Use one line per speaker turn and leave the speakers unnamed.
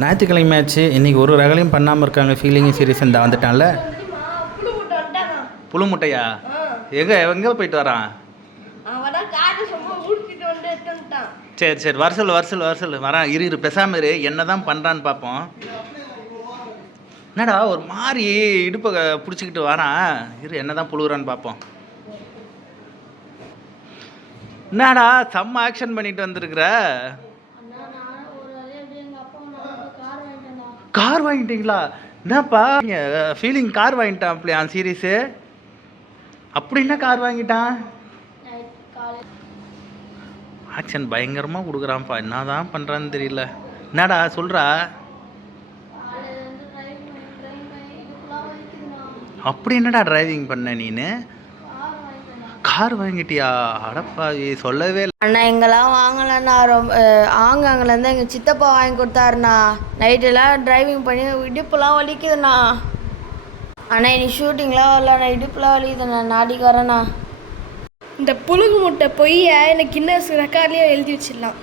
ஞாயிற்றுக்கிழமை மேட்ச்சு இன்றைக்கி ஒரு ரகலையும் பண்ணாமல் இருக்காங்க. ஃபீலிங் சீரியஸ் இந்த வந்துட்டான்ல.
புழு
முட்டையா எங்கே எங்கே போயிட்டு வரான்? சரி சரி. வரசல் வரசல் வரசல் வரான். இரு இரு. பெசாம இரு. என்ன தான் பண்ணுறான்னு பார்ப்போம் என்னடா ஒரு மாதிரி இடுப்பை பிடிச்சிக்கிட்டு வரான். இரு என்ன தான் புழுகுறான்னு பார்ப்போம் என்னடா செம்ம ஆக்ஷன் பண்ணிட்டு வந்திருக்கிற? கார் வாங்கிட்டீங்களா? என்னப்பா? ஃபீலிங் கார் வாங்கிட்டான் அப்படியா சீரியஸு அப்படி என்ன கார் வாங்கிட்டான்? ஆக்ஷன் பயங்கரமாக கொடுக்குறான்ப்பா. என்ன தான் பண்ணுறான்னு தெரியல. என்னடா சொல்கிறா அப்படி என்னடா டிரைவிங் பண்ண நீனு? கார் வாங்கிட்டியா? அடப்பாவி சொல்லவே இல்லை.
அண்ணா எங்கெல்லாம் வாங்கலண்ணா. ரொம்ப ஆங்காங்கலேருந்து எங்கள் சித்தப்பா வாங்கி கொடுத்தாருண்ணா. நைட்டெல்லாம் டிரைவிங் பண்ணி இடுப்புலாம் வலிக்குதுண்ணா. அண்ணா இனி ஷூட்டிங்லாம் வரலண்ணா. இடுப்புலாம் வலிக்குதுண்ணா. நாளைக்கு வரேண்ணா
இந்த புழுகு முட்டை பொய்யை எனக்கு இன்னும் ரெக்கார்ட்லேயே எழுதி வச்சிடலாம்.